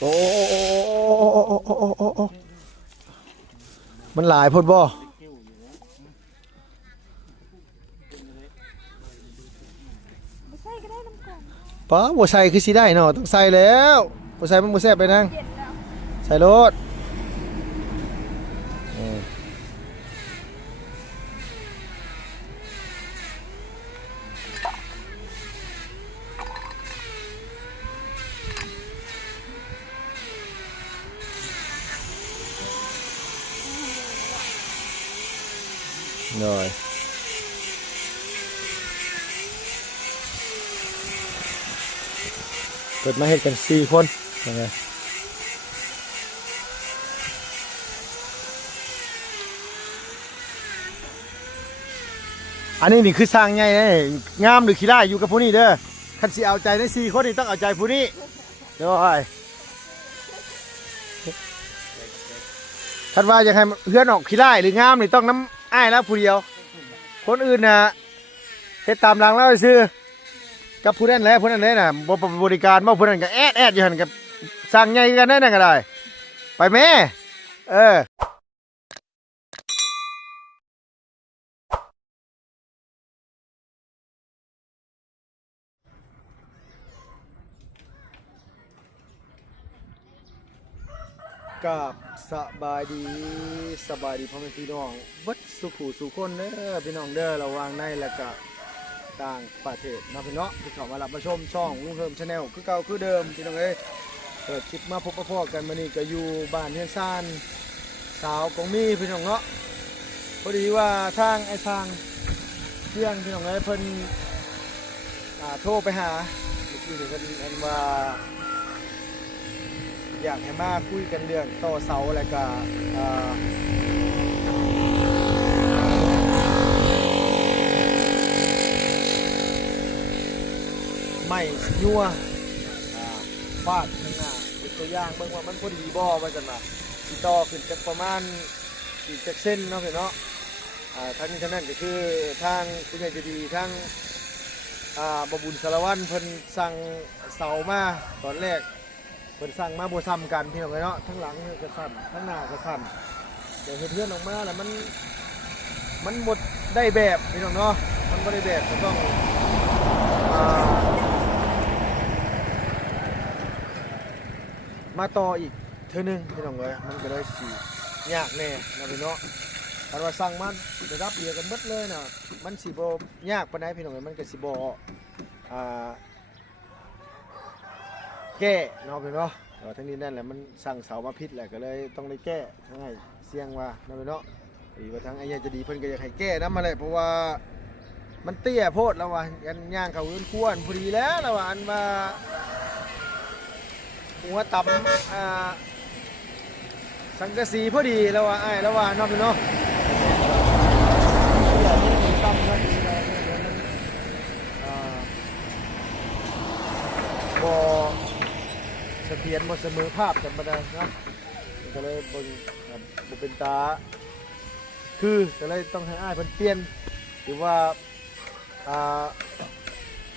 โอ้มันหลายพดบ่ป้าบ่ใส่คือสิได้เนาะต้องใส่แล้วบ่ใส่มันบ่แซ่บไปนางใส่รถหน่อยเกิดมาเฮ็ดกัน4คนยังไงอันนี้นี่คือสร้างใหญ่นะงามหรือขี้ร้ายอยู่กับผู้นี้เด้อคันสิเอาใจใน4คนนี่ต้องเอาใจผู้นี้เด้อท่านว่าอยากให้เพื่อนออกขี้ร้ายหรืองามนี่ต้องน้ำอ้ายแล้วผู้เดียวคนอื่นน่ะเฮ็ดตามหลังแล้วซื่อกับผู้นั้นแหละผู้นั้นเลยน่ะบริการบ่ผู้นั้นก็แอดอยู่หั่นกับสร้างใหญ่กันได้นั่นก็ได้ไปแม่กับสบายดีพ่อแม่พี่น้องเบิดสุขสู่คนเด้อพี่น้องเด้อระวังในแล้วก็ต่างประเทศนะพี่น้องที่เข้ามารับมาชมช่องลุงเฮิมชาแนลคือเก่าคือเดิมพี่น้องเอ้ยเปิดคลิปมาพบมาพอกันมื้อนี้ก็อยู่บ้านเฮียนซานสาวกองมีพี่น้องเนาะพอดีว่าทางไอ้ทางเที่ยงพี่น้องเอ้ยเพิ่นโทรไปหาเมื่อกี้นี่เพิ่นว่าอยากให้มาคุยกันเรื่องต่อเสาอะไรก็ไม่ยั่วฟาดข้างหน้าเป็นตัวอย่างเบิ่งว่ามันพอดีบ่ว่าจังว่าสิต่อขึ้นจากประมาณอีกจักเส้นเนาะพี่เนาะทั้งนี้ทั้งนั้นก็คือทางผู้ใหญ่ใจดีทั้งบ่บุญสารวัตรเพิ่นสั่งเสามาตอนแรกเพิ่นสั่งมาบ่ซ้ำกันพี่น้องเนาะทั้งหลังก็สั่นทั้งหน้าก็สั่นเดี๋ยวเฮ็ดเฮือนออกมาแล้วมันหมดได้แบบพี่น้องเนาะมันบ่ได้แบบก็ต้องมาต่ออีกเท่านึงพี่น้องเอ้ยมันก็เลยสิยากแน่นะพี่น้องถ้าว่าสั่งมาได้รับเดียวกันหมดเลยน่ะมันสิบ่ยากปานใดพี่น้องเอ้ยมันก็สิบ่แก้เนาะพี่เนาะทั้งนี้นั่นแหละมันสั่งเสามาพิษแหละก็เลยต้องได้แก้ทั้งให้เสี่ยงว่าเนาะพี่เนาะหรือว่าทั้งไอ้ยาจะดีเพิ่นก็อยากให้แก้นำมาแหละเพราะว่ามันเตี้ยโพดแล้วว่าอันย่างเขาอื่นควรพอดีแล้วแล้วว่าอันว่าหัวต่ำสังกะสีพอดีแล้วว่าไอ้แล้วว่าเนาะพี่เนาะต่ำก็ดีเลยบ่เสถียรบ่เสมอภาพกันบ่ได้เนาะก็เลยบ่เป็นตาคือก็เลยต้องให้อ้ายเพิ่นเปลี่ยนหรือว่า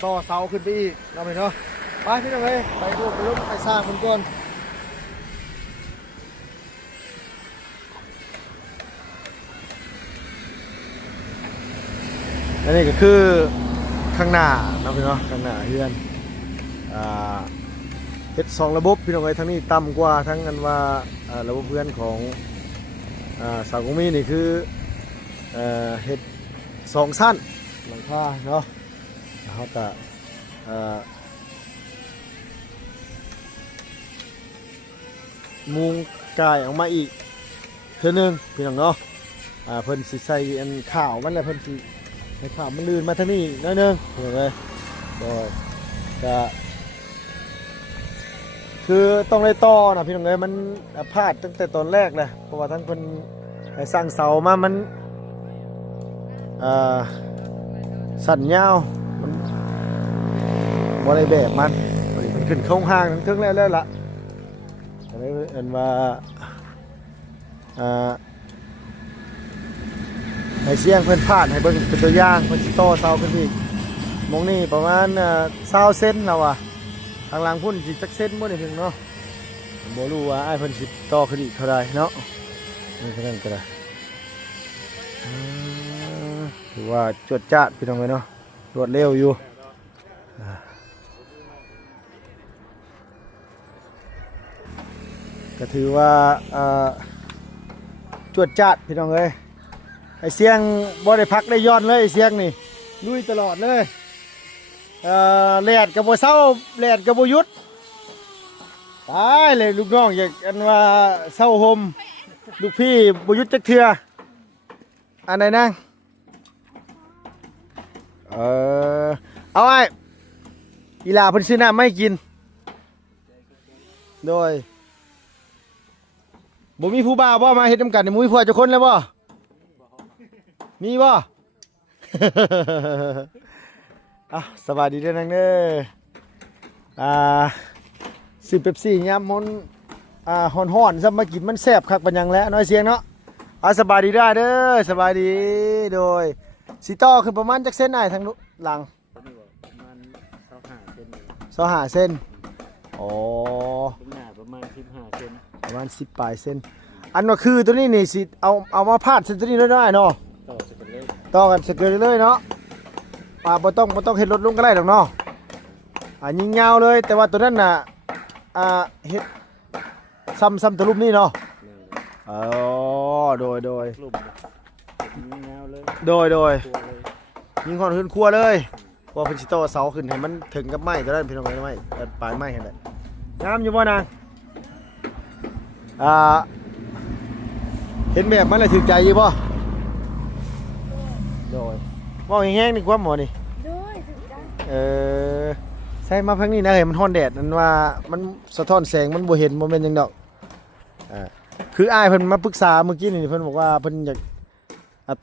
ต่อเสาขึ้นไปอีกเนาะพี่เนาะไปพี่น้องเอ้ยไปดูไปลุ้นไปสร้างมันก่อนและนี่ก็คือข้างหน้าเนาะพี่เนาะข้างหน้าเฮือนเฮ็ด2ระบบพี่น้องเอ้ยทั้งนี้ต่ำกว่าทั้งกันว่าระบบเพื่อนของสาวกงมีนี่คือเฮ็ด2ชั้นหลังคาเนาะเขาก็มุงกายออกมาอีกเท่านึงพี่น้องเนาะเพิ่นสิใส่อันข่าวมันแหละเพิ่นสิให้ข่าวมันลื่นมาทางนี้น้อยนึงเห็นไหมก็คือต้องได้ต่อนะพี่น้องเอ้ยมันพลาดตั้งแต่ตอนแรกเลยเพราะว่าทั้งเพิ่นให้สร้างเสามามันสั่นยาวมันบ่ได้แบบมันขึ้นโครงห่างทั้งเทิงแล้วล่ะก็เลยเห็นว่าให้เสียงเพิ่นพลาดให้เบิ่งเป็นตัวอย่างเพิ่นสิต่อเสาขึ้นอีก มองนี่ประมาณ20 เซนแล้วอ่ะทางหลังพุ่นสิจักเซนบ่ได้ถึงเนาะบ่รู้ว่าอ้ายเพิ่นสิต่อขึ้นอีกเท่าใดเนาะนี่เท่านั้นก็ได้ถือว่าจวดจ้าดพี่น้องเอ้ยเนาะรวดเร็วอยู่ก็ถือว่าจวดจ้าดพี่น้องเอ้ยไอ้เสียงบ่ได้พักได้ย้อนเลยไอ้เสียงนี่ลุยตลอดเลยแลดกับบ่เศร้าแลดกับบ่หยุดตายเลยลูกน้องอยากกันว่าเศร้าห่มลูกพี่บ่หยุดจักเทื่ออันไหนนางเอาไอ้อีหลาเพิ่นซื้อน้ำไม่กินโดยบ่มีผู้บ่าวบ่มาเฮ็ดนำกันนี่มุ้ยผัวเจ้าคนแล้วบ่มีบ่ สวัสดีด้วยนางเด้อสิเป๊ปซี่ยามมันฮ้อนๆซะมากินมันแซ่บคักปัญญังแล้วน้อยเสียงเนาะสบายดีได้เด้อสบายดีโดยสิต่อคือประมาณจักเส้นอ้ายทางหลังประมาณ25 เซน25 เส้นอ๋อ ตรงหน้าประมาณ15 เซนประมาณ10 ปลายเส้นอันว่าคือตัวนี้นี่สิเอามาพาดเส้นตัวนี้ได้เนาะต่อกันสเกลเลยเนาะบ่ต้องเฮ็ดรถลงก็ได้ดอกเนาะยิงยาวเลยแต่ว่าตัวนั้นน่ะเฮ็ดซ้ำตัวรูปนี้เนาะอ๋อโดยกลุ่มยิงยาวเลยโดยยิงหอนขึ้นครัวเลยเพราะเพิ่นสิต่อเสาขึ้นให้มันถึงกับไม้ตัวนั้นพี่น้องไม้ปลายไม้ให้ได้งามอยู่บ่นางเห็นแบบมันแล้วถึงใจอยู่บ่โดยว่าแห้งๆนี่กว่าหมอนี่ใส่มาพังนี้นะเห็นมันฮ้อนแดดนั่นว่ามันสะท้อนแสงมันบ่เห็นบ่แม่นหยังดอกคืออ้ายเพิ่นมาปรึกษาเมื่อกี้นี่เพิ่นบอกว่าเพิ่นอยาก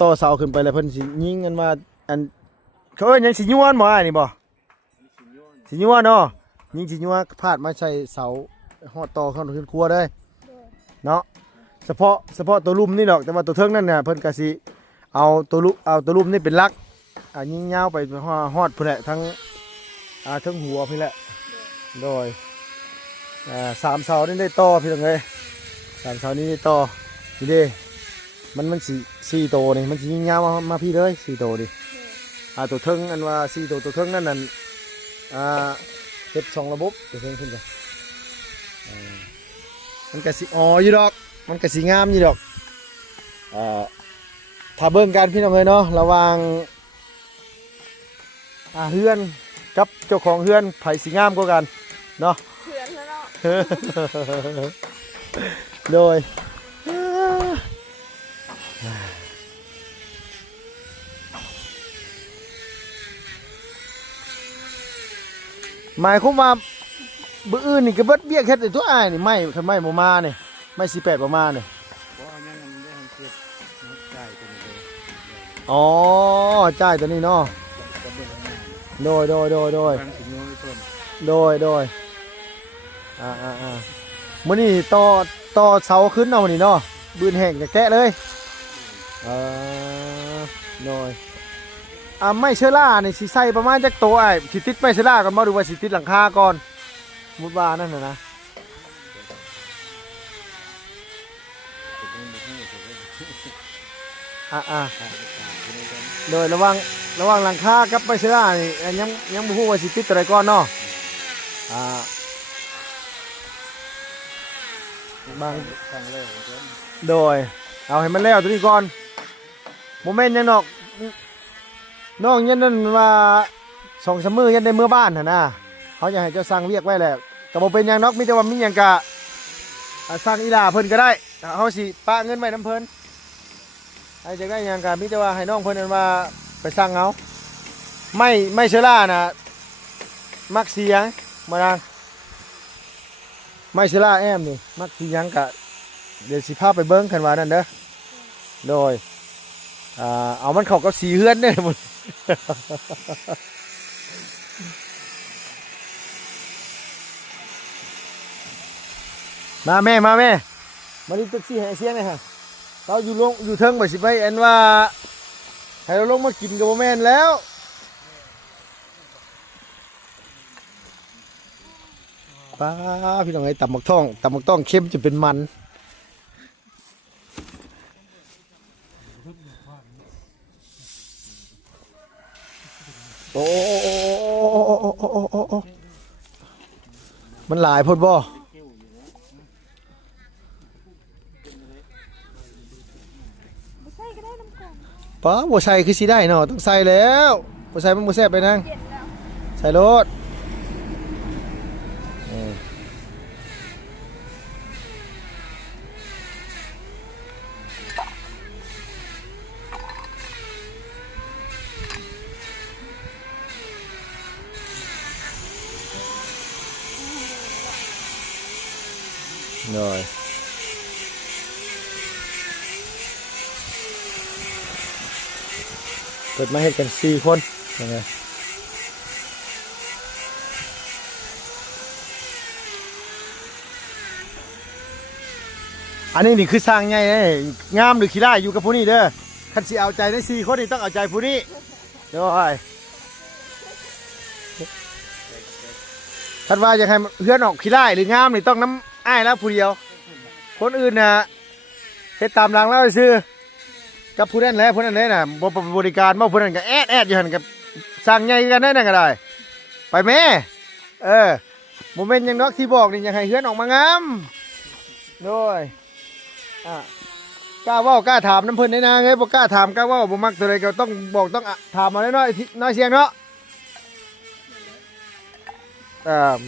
ต่อเสาขึ้นไปแล้วเพิ่นสิยิงกันว่าอันเขาเอิ้นหยังสิย้วนบ่อ้ายนี่บ่สิย้วนเนาะยิงสิย้วนพาดมาใส่เสาฮอดต่อเข้าขึ้นครัวเด้เนาะเฉพาะตัวลุ่มนี่ดอกแต่ว่าตัวเทิงนั่นน่ะเพิ่นก็สิเอาตัวลุ่มนี่เป็นหลักยิงยาวไปฮอดพุ่นแหละทั้งหัวพุ่นแหละโดย3 เสานี่ได้ต่อพี่น้องเอ้ย3 เสานี้ได้ต่อนี่เด้มันสี่โตนี่มันสิยิงยาวมาพี่เลย4 โตดิตัวเทิงอันว่า4 โตตัวเทิงนั่นน่ะเฮ็ด2 ระบบตัวเทิงขึ้นจ้ะมันก็สิอยู่ดอกมันก็สิงามอยู่ดอกถ้าเบิ่งกันพี่น้องเอ้ยเนาะระหว่างเฮือนกับเจ้าของเฮือนไผสิงามกว่ากันเนาะเฮือนแล้วเนาะโดยหมายความว่าบื้ออื่นนี่ก็เบิดเบี้ยแค่ตัวอ้ายนี่ไม่ทำไมบ่มาเนี่ยไม่18บ่มาเนี่ยอ๋อจ่ายตัวนี้เนาะโดยมื้อนี้ต่อเสาขึ้นเอามื้อนี้เนาะบืนแห้งจะแกะเลยโดยไม้เชื้อรานี่สิใส่ประมาณจักโตอ้ายสิติดไม้เชื้อราก่อนบ่หรือว่าสิติดหลังคาก่อนมุดว่านั่นน่ะนะโดยระวังหลังคากับไม้เชื้อรานี่ยังบ่ฮู้ว่าสิติดตัวใดก่อนเนาะบางครั้งแล้วโดยเอาให้มันแล้วตัวนี้ก่อนโมเมนต์ยังดอกน้องยันนั่นว่า2-3 มื้อยันได้เมื่อบ้านนะเขาอยากให้เจ้าสั่งเรียกไว้แหละก็บ่เป็นหยังนอกมีแต่ว่ามีหยังกะสั่งอีหลาเพิ่นก็ได้เขาสิปะเงินไว้น้ำเพิ่นให้จะได้หยังกะมีแต่ว่าให้น้องเพิ่นนั่นว่าไปสั่งเอาไม่เชื้อราน่ะมักเสียงมาดังไม่เชื้อราแอมนี่มักสิหยังกะเดี๋ยวสิพาไปเบิ่งกันว่านั่นเด้อโดยเอามันเข้ากับสีเฮือนเด้หมดมาแม่มาดิแท็กซี่ให้เสียงหน่อยฮะเราอยู่เทิงบ่สิไปอันว่าให้เราลงมากินกับบ่แม่นแล้ว ป้าพี่น้องไอ้ตำหมกต้องเข้มจะเป็นมันโอ้มันหลายพดบ่ ไม่ใช่ก็ได้น้ำก่อน ป้าบัวใส่คือสิได้เนาะต้องใส่แล้วบัวใส่มันบัวแซ่บเลยนาง เย็นแล้ว ใส่รถเลยเปิดมาเห็ดกัน4 คนยังไงอันนี้นี่คือสร้างไงเนี่ยงามหรือขี้ร้ายอยู่กับผู้นี้เด้อคันสิเอาใจได้4 คนนี่ต้องเอาใจผู้นี้เดี๋ยวไอ้คันว่าจะให้เพื่อนออกขี้ร้ายหรืองามนี่ต้องน้ำอ้ายแล้วผู้เดียวคนอื่นน่ะเฮ็ดตามหลังแล้วซื่อกับผู้นั้นแหละผู้นั้นเลยน่ะบ่บริการบ่ผู้นั้นก็แอดอยู่หั่นกับสร้างใหญ่กันได้นั่นก็ได้ไปแม่โมเมนต์ยังนอกที่บอกนี่ยังให้เฮือนออกมางามโดยกล้าเว้ากล้าถามน้ำเพิ่นได้นะเฮ้ยบ่กล้าถามกล้าเว้าบ่มักตัวใดก็ต้องบอกต้องถามมาน้อยๆน้อยเสียงเนาะ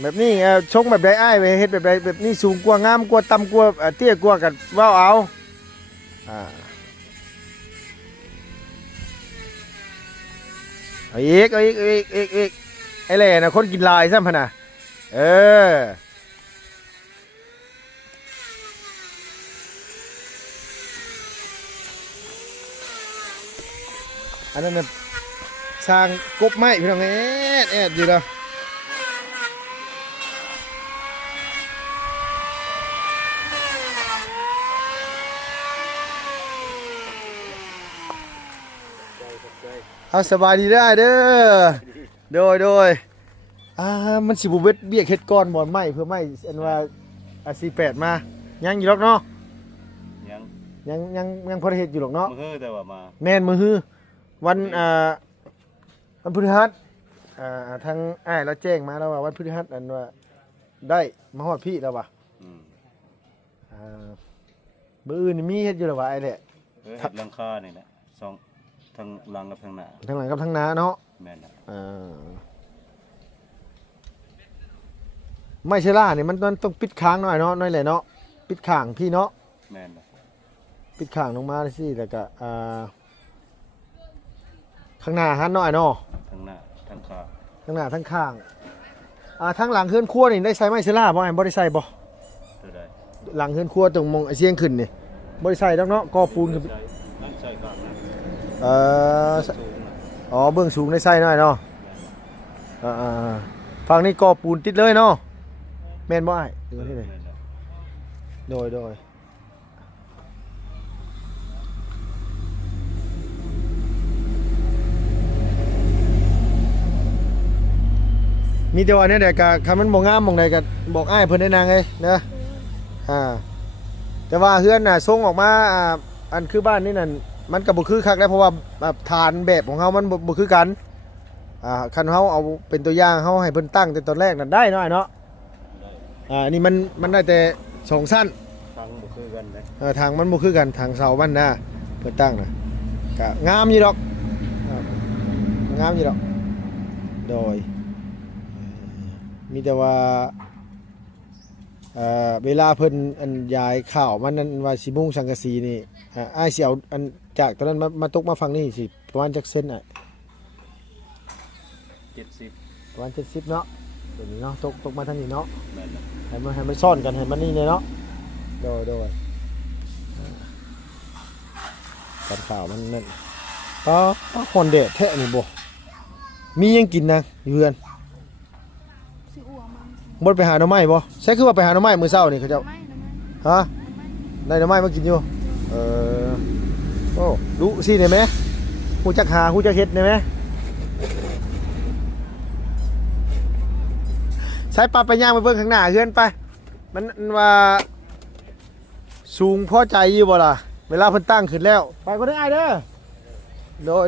แบบนี้ชงแบบใดอ้ายไปเฮ็ดแบบใดแบบนี้สูงกว่างามกว่าต่ำกว่าเตี้ยกว่ากันเว้าเอาเอาอีกไอ้แหล่น่ะคนกินลายซ้ำพะน่ะอันนั้นน่ะสร้างกบไม้พี่น้องแอดอยู่แล้วเอาสบายดีได้เด้อโดยมันสิบุเวทเบียกเฮ็ดก้อนบ่อนไม้เพื่อไม้อันว่า48มายังอยู่หรอกเนาะยังพอได้เฮ็ดอยู่หรอกเนาะมือแต่ว่ามาแม่นมื้อฮื้อวันพฤหัสทางอ้ายเราแจ้งมาแล้วว่าวันพฤหัสอันว่าได้มาฮอดพี่แล้วว่ะมื้ออื่นนี่มีเฮ็ดอยู่แล้วว่ะไอ้แหละเฮ็ดหลังคานี่แหละทางหลังกับทางหน้าทางหลังกับทางหน้าเนาะแม่นน่ะไม่ใช่ล่านี่มันต้องปิดค้างหน่อยเนาะน้อยแหละเนาะปิดข้างพี่เนาะแม่นน่ะปิดข้างลงมาสิแล้วก็ข้างหน้าหันหน่อยเนาะทางหน้าทางข้างทางหน้าทางข้างทางหลังเฮือนครัวนี่ได้ใส่ไม้ใช่ล่าบ่บ่ได้ใส่บ่ตัวใดหลังเฮือนครัวตรงมองไอ้เสียงขึ้นนี่บ่ได้ใส่ดอกเนาะก่อปูนขึ้นนั่งใส่ก่อนนะเบื้องสูงได้ใส่หน่อยเนาะฝั่งนี้ก่อปูนติดเลยเนาะแม่นบ่อ้ายดูนี่เลยโดยมีแต่ว่าเนี่ยเด็กก็คำมันบ่งามมองใดก็บอกอ้ายเพิ่นได้นางเลยนะแต่ว่าเฮือนน่ะทรงออกมาอันคือบ้านนี่นั่นมันก็บ่คือคักแล้วเพราะว่าฐานแบบของเฮามันบ่คือกันคันเฮาเอาเป็นตัวอย่างเฮาให้เพิ่นตั้งแต่ตอนแรกนั่นได้เนาะเนาะอันนี้มันได้แต่2สั้นทางบ่คือกันเด้ทางมันบ่คือกันทางเสามันนะเพิ่นตั้งน่ะก็งามอยู่ดอกงามอยู่ดอกโดยมีแต่ว่าเวลาเพิ่นอันยายข่าวมันนั้นว่าสิมุงสังกะสีนี่อ้ายสิเอาอันจากตอนนั้นมาตกมาฟังนี่สิประมาณจักเซน70ประมาณ70เนาะเดี๋ยวนี้เนาะตกมาทางนี้เนาะแม่นน่ะให้มันซ่อนกันให้มันนี่เลยเนาะโดยการข่าวมันนั่นคนเดะแท้นี่บ่มียังกินนะอยู่เพื่อนบ่ไปหาหน่อไม้บ่ใช่คือว่าไปหาหน่อไม้มื้อเช้านี่เขาเจ้าฮะได้หน่อไม้มากินอยู่โอ้รู้สิได้ไหมฮู้จักหาฮู้จักเฮ็ดได้ไหม ช้ปลาไปย่างไปเบิ่งข้างหน้าเฮือนไปมันว่าสูงพอใจอยู่บ่ล่ะเวลาเพิ่นตั้งขึ้นแล้วไปก็ได้อ้ายเด้อ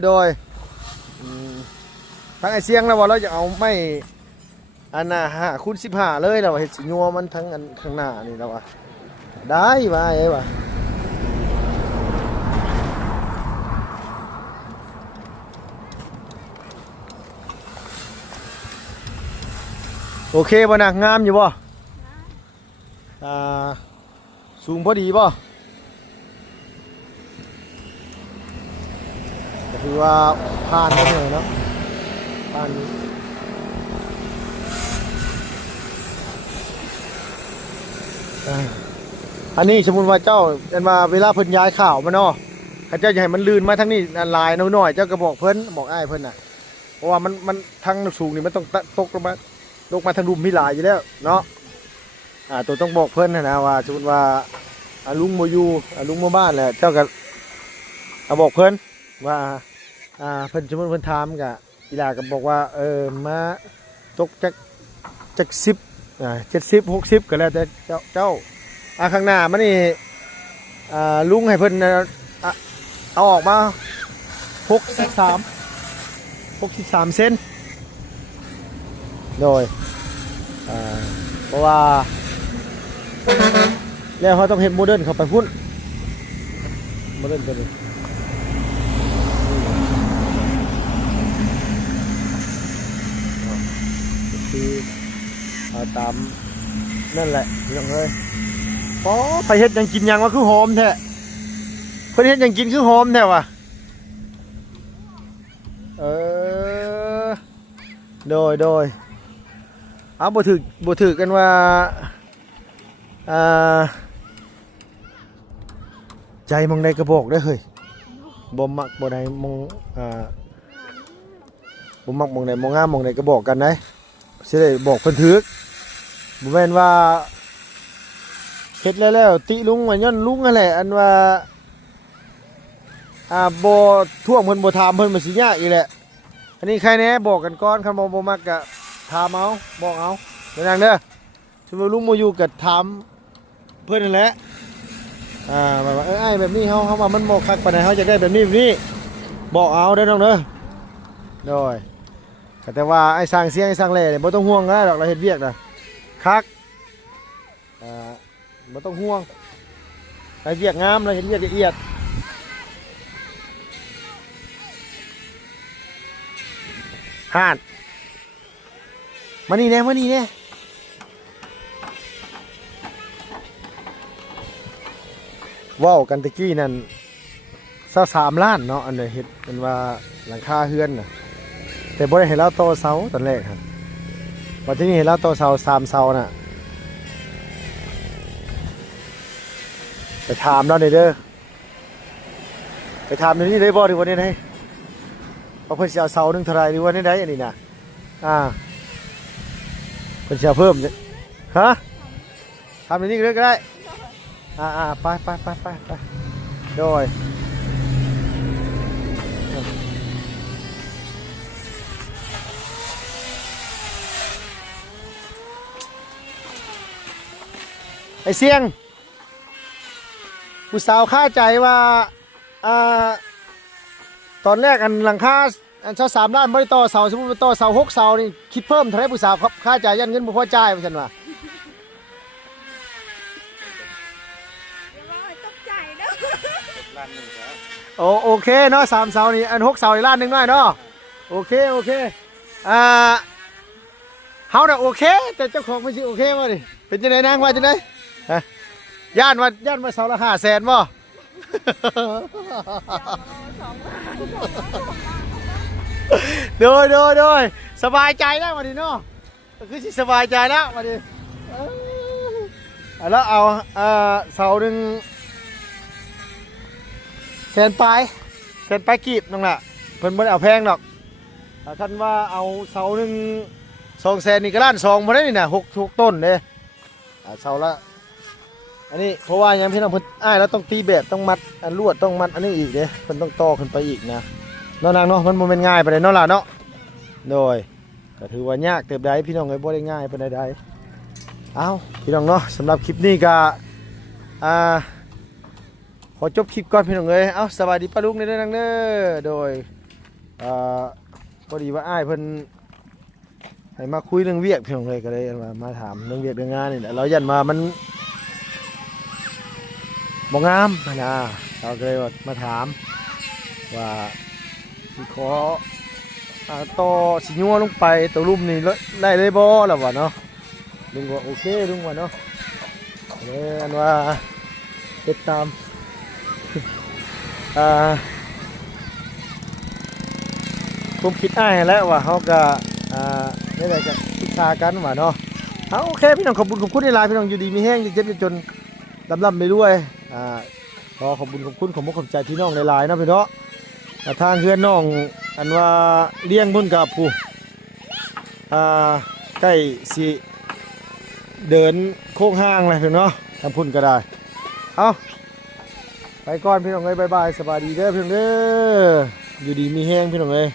โดยทั้งไอ้เสียงแล้วว่าเราจะเอาไม่อันน่ะ5 คูณ 15เลยแล้วว่าเฮ็ดสิยัวมันทั้งอันข้างหน้านี่แล้วว่าได้ว่าไอ้ว่าโอเคบ่นะงามอยู่บ่สูงพอดีบ่ก็คือว่าผ่านไปเลยเนาะผ่านอันนี้สมมุติว่าเจ้าเป็นมาเวลาเพิ่นย้ายข่าวมาเนาะเขาเจ้าจะให้มันลื่นมาทั้งนี้ลายน้อยๆเจ้าก็บอกเพิ่นบอกอ้ายเพิ่นน่ะเพราะว่ามันทางสูงนี่มันต้องตกลงมาทางรุมพิลายอยู่แล้วเนาะตัวต้องบอกเพิ่นนะว่าสมมติว่าลุงโมยูลุงโมบ้านแหละเจ้าก็บอกเพิ่นว่าเพิ่นสมมติเพิ่นถามกะอีหลาก็บอกว่ามาตกจาก10 70 60ก็แล้วแต่เจ้าข้างหน้ามันนี่ลุงให้เพิ่นเอาออกมา63เซนโดยเพราะว่าแล้วเขาต้องเห็นโมเดิร์นเข้าไปพุ่นโมเดิร์นตัวนี้คือตามนั่นแหละอย่างเลยป๋อไปเฮ็ดยังกินยังว่าคือหอมแท้เพิ่นเฮ็ดยังกินคือหอมแท้ว่ะโดยเอาบ่ถือกันว่าใจมองใดกระบอกได้เฮ้ยบ่มักบ่ใดมองบ่มักมองใดมองงามมองใดกระบอกกันได้สิได้บอกเพิ่นถึกบ่แม่นว่าเฮ็ดแล้วติลุงว่าย้อนลุงนั่นแหละอันว่าบ่ท่วงเพิ่นบ่ถามเพิ่นมันสิยากอีแหละอันนี้ใครแน่บอกกันก่อนคันบ่มักก็ถามเอาบอกเอาเด้อเด้อสมมุติลุงบ่อยู่ก็ถามเพิ่นนั่นแหละแบบว่าไอ้แบบนี้เฮาว่ามันบ่คักปานใดเฮาจะได้แบบนี้บอกเอาเด้อน้องเด้อโดยแต่ว่าไอ้สร้างเสียงไอ้สร้างแหล่เนี่ยบ่ต้องห่วงนะดอกเราเฮ็ดเวียกน่ะคักบ่ต้องห่วงไอ้เวียกงามเราเฮ็ดเวียกละเอียดห่านมานี่แน่ว้าวกันตะกี้นั่น23 ล้านเนาะอันนี้เฮ็ดเป็นว่าหลังคาเฮือนน่ะแต่บ่ได้เห็นเราโตเสาตอนแรกครับวันที่นี่เห็นเราโตเสา3 เสาน่ะไปถามเราเด้อไปถามในนี้ได้บ่หรือว่าในไหนว่าเพิ่นสิเอาเสาหนึงเท่าไหร่หรือว่าในใดอันนี้น่ะเพิ่นสิเอาเพิ่มฮะทำในนี้ก็ได้ไปโดยไอ้เสียงผู้สาวค่าใจว่าตอนแรกอันหลังคาอัน3 ล้านบ่ได้ต่อเสาสมมุติว่าต่อเสา6 เสานี่คิดเพิ่มเท่าไหร่ผู้สาวครับค่าจ่ายยันเงินบ่พอจ่ายว่าซั่นว่าโอเคเนาะ3 เสานี่อัน6 เสานี่ล้านหนึงน้อยเนาะโอเคเฮาน่ะโอเคแต่เจ้าของไม่สิโอเคบ่ดิเป็นจังได๋นางว่าจังได๋ฮะย่านว่าเสาละ500,000บ่โดยสบายใจแล้ววันนี้เนาะคือสิสบายใจแล้ววันนี้แล้วเอาเสาหนึ่งแสนปลายกีบนั่นแหละเพิ่นบ่ได้เอาแพงหรอกท่านว่าเอาเสาหนึ่ง200,000นี่ก็ล้าน2บ่ได้นี่น่ะ6ต้นเด้เสาละอันนี้เพราะว่ายังพี่น้องเพิ่นแล้วต้องตีแบบต้องมัดอันลวดต้องมัดอันนี้อีกเด้เพิ่นต้องต่อขึ้นไปอีกนะนางเนาะมันบ่แม่นง่ายปานใดเนาะล่ะเนาะโดย ก็ถือว่ายากเติบใดพี่น้องเอ้ยบ่ได้ง่ายปานใดๆเอ้าพี่น้องเนาะสำหรับคลิปนี้ก็ขอจบคลิปก่อนพี่น้องเอ้ยเอ้าสวัสดีป้าลุงเด้อนังเด้อโดยพอดีว่าอ้ายเพิ่นให้มาคุยเรื่องเวียกพี่น้องเอ้ยก็เลยมาถามเรื่องเวียกเรื่องงานนี่แหละเรายันมามันบ่งามนะเราก็เลยว่ามาถามว่าสิขอต่อสิญัวลงไปตัวรูปนี่ได้เลยบ่ล่ะวะเนาะลุงว่าโอเคลุงว่าเนาะเลยอันว่าติดตามผมคิดอ้ายแล้วว่าเขาก็ได้แต่จะศึกษากันว่าเนาะเอาโอเคพี่น้องขอบคุณในไลน์พี่น้องอยู่ดีมีแห้งเจ็บจนลำไปด้วยขอขอบคุณขอบใจพี่น้องในไลน์นะพี่เนาะทางเพื่อนน้องอันว่าเลี้ยงพุ่นกับผู้ใกล้สิเดินโค้งห้างเลยพี่เนาะทำพุ่นก็ได้เอาไปก่อนพี่น้องเอ้ยบายบายสบายดีเด้อพี่น้องเด้ออยู่ดีมีแห้งพี่น้องเอ้ย